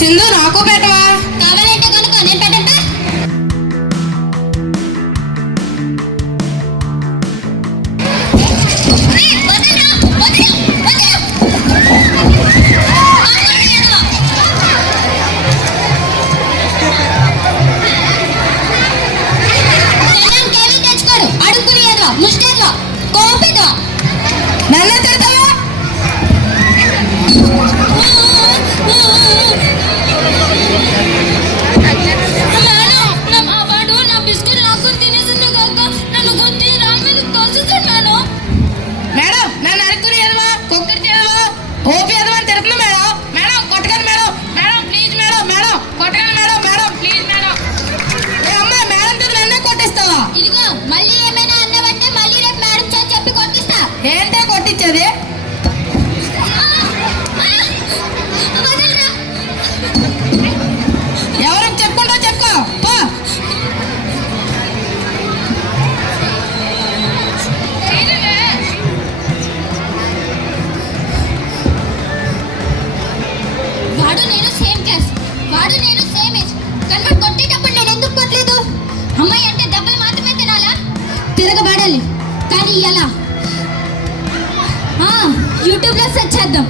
సింధు నాకు పెట్టవా? కావాలంటే కనుక నేను పెట్టంటా నన్ను తిడతావా? నేను కానీ వాడు కొట్టేటప్పుడు నేను ఎందుకు కొట్టలేదు? అమ్మాయి అంటే దెబ్బలు మాత్రమే తినాలా? తిరగబడాలి కానీ ఎలా యూట్యూబ్లో సెర్చ్ చేద్దాం.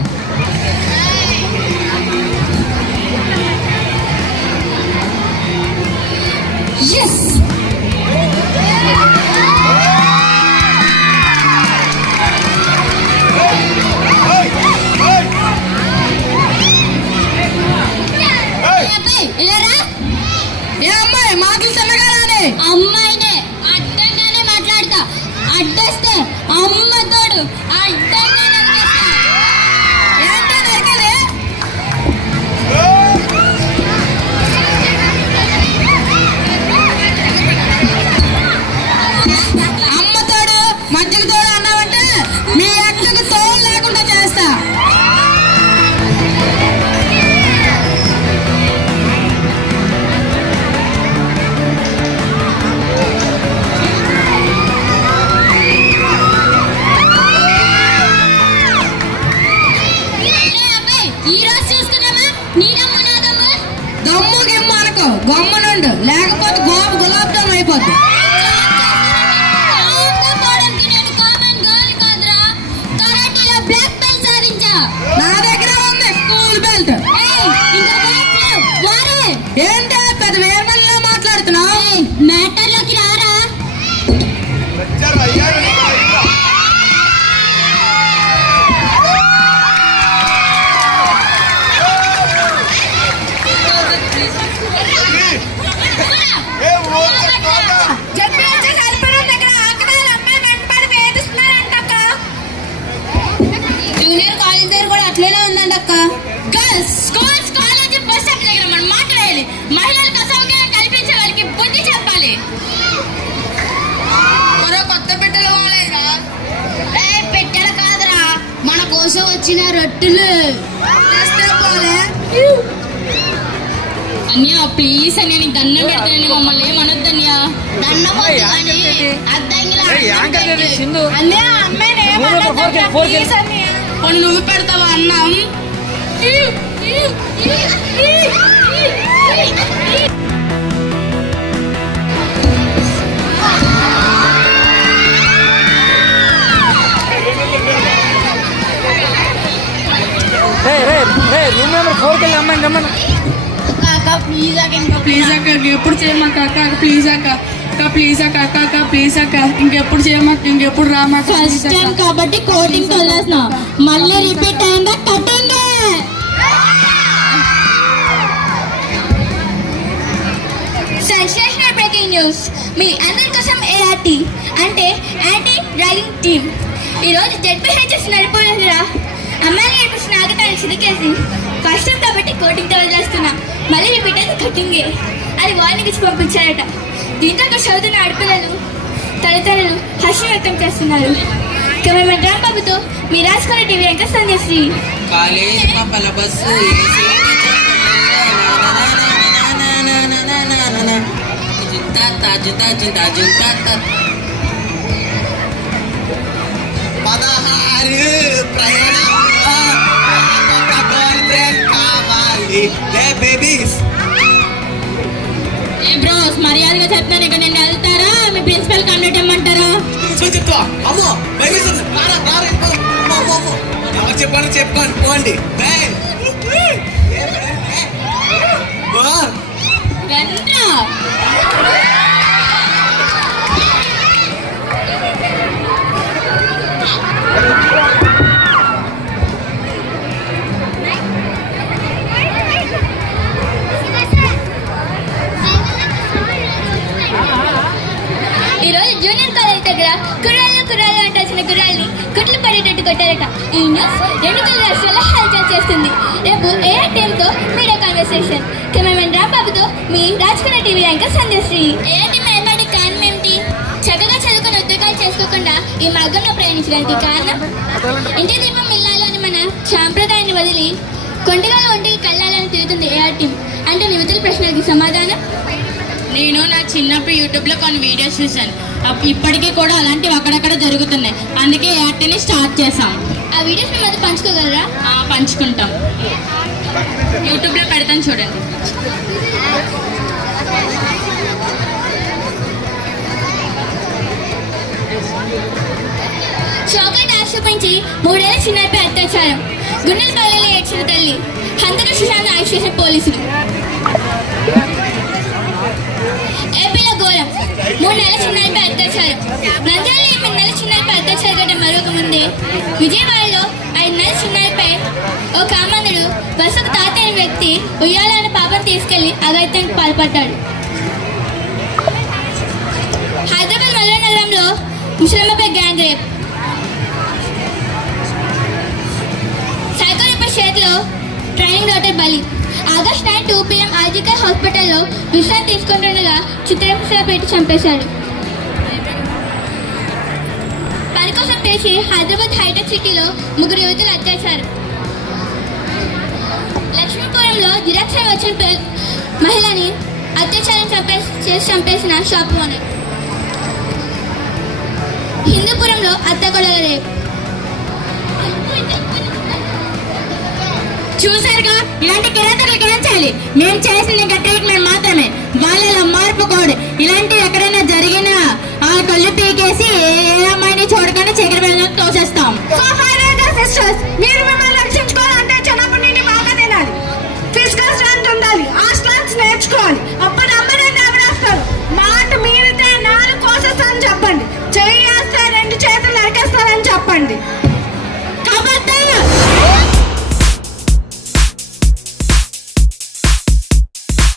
దమ్ము గిమ్ము అనుకో గమ్మునుండు లేకపోతే గోబు గులాబ్ జామ్ అయిపోద్ది. నా దగ్గర ఉంది. School belt. ఏంటే పెద్ద మాట్లాడుతున్నావు? మ్యాటర్లోకి రారా? వచ్చిన రొట్టెలు. అన్యా ప్లీజ్ అన్యా నీకు దండం పెడతానని మమ్మల్ని ఏమనొద్దన్యా? దండం. పోనీ నువ్వు పెడతావా అన్నం? ఫోర్కి వెళ్ళి అమ్మాయిని రమ్మని కాకా ప్లీజ్ అక్క ఇంకా ప్లీజ్ అక్క ఇంకెప్పుడు చేయమాక అక్క ప్లీజ్ అక్క అక్క ప్లీజ్ అక్క అక్క అక్క ప్లీజ్ అక్క ఇంకెప్పుడు చేయమాక ఇంకెప్పుడు రామాక ఫస్ట్ టైం కాబట్టి కోటింగ్ వదిలేసిన మళ్ళీ రిపీట్ అయిందా కటింగ్ సెన్సేషనల్ బ్రేకింగ్ న్యూస్ మీ అందరి కోసం ఏఆర్టీ అంటే యాంటీ డ్రైవింగ్ టీమ్. ఈరోజు జెడ్పీహెచ్ఎస్ నడిపోయిందిరా. అమ్మాయిని నడిపిస్తున్న ఆగటాన్ని చిరికేసి ఫస్ట్ కాబట్టి కోటింగ్ వదిలేస్తున్నా మళ్ళీ రిపీట్ అయితే కటింగే అది వార్నింగ్ ఇచ్చి పంపించారట దీంతో అక్కడ చదువుతున్న ఆడపిల్లలు తల్లిదండ్రులు హర్షం వ్యక్తం చేస్తున్నారు కెమెరామెన్ రాంబాబుతో మీ రాజకీయ టీవీ ఇంకా సందేశి కాలేజ్ పంపల బస్సు పదహారు ఏ బేబీస్. ఏ బ్రోస్ మర్యాదగా చెప్తాను ఇక నేను వెళ్తారా? మీ ప్రిన్సిపల్ కంప్లీట్ ఇమ్మంటారా? ప్రిన్సిపల్ చెప్తావా అమ్మో భయం రారా రారా అమ్మో, అమ్మో. ఎవరు చెప్పాలో చెప్పుకోండి పోండి. ఏయ్. కొట్టారట ఈ న్యూస్ రెండు తెలుగు రాష్ట్రాల్లో హల్చల్ చేస్తుంది. రేపు ఏఆర్ టీంతో మీడియా కాన్వర్సేషన్ కెమెరామెన్ రాంబాబుతో మీ రాజకీయ TV anchor Sandhyasri. AR team ఏర్పాటు కారణం ఏమిటి? చక్కగా చదువుకుని ఉద్యోగాలు చేసుకోకుండా ఈ మార్గంలో ప్రయాణించడానికి కారణం? ఇంటి దీపం ఇల్లాలు అని మన సాంప్రదాయాన్ని వదిలి కొండగాల ఒంటికి కళ్ళాలని తిరుగుతుంది ఏఆర్ టీం అంటే నిమితుల ప్రశ్నలకి సమాధానం? నేను నా చిన్నప్పుడు యూట్యూబ్లో కొన్ని వీడియోస్ చూశాను. ఇప్పటికీ కూడా అలాంటివి అక్కడక్కడ జరుగుతున్నాయి. అందుకే యాక్టిని స్టార్ట్ చేసాం ఆ వీడియోస్ మీ మధ్య పంచుకోగలరా? పంచుకుంటాం. యూట్యూబ్లో పెడతాను చూడండి. చాక్లెట్ ఆశ పెంచి మూడేళ్ళ చిన్నపై అత్యాచారం. గుండెల కాలంలో ఏడ్చిన తల్లి హంతక సుశాంత్ ఆయుష్ పోలీసులు. మూడు నెలల చిన్నారిపై అత్యాచారం నంద్యాలలో ఎనిమిది నెలల చిన్నారిపై మరొక ముందే విజయవాడలో ఐదు నెలల చిన్నారిపై ఓ కామందుడు బస్సుకు తాతైన వ్యక్తి ఉయ్యాలన్న పాపం తీసుకెళ్ళి అగత్యానికి పాల్పడ్డాడు. హైదరాబాద్ మల్లె నగరంలో ముసలమ్మపై గ్యాంగ్ రేప్. చేతిలో ట్రైనింగ్ డాక్టర్ బలి. ఆగస్ట్ నైన్ టూ పిఎం ఆర్జికల్ హాస్పిటల్లో విశ్రాంతి తీసుకుంటుండగా చిత్రహింసల పెట్టి చంపేశాడు. చేసి హైదరాబాద్ హైటెక్ సిటీలో ముగ్గురు యువతులు అత్యాచారం. లక్ష్మీపురంలో జిరాక్స్ వచ్చిన మహిళని అత్యాచారం చంపే చేసి చంపేసిన షాప్ ఓనర్. హిందూపురంలో అత్తగొడల రేపు చూసారుగా ఇలాంటి కిరాతకులకు గెలించాలి. చేయాలి మేము చేసిన ట్రీట్మెంట్ మాత్రమే. వాళ్ళలో మార్పు కోడ్. ఇలాంటి ఎక్కడైనా జరిగినా ఆ కళ్ళు పీకేసి ఏ কর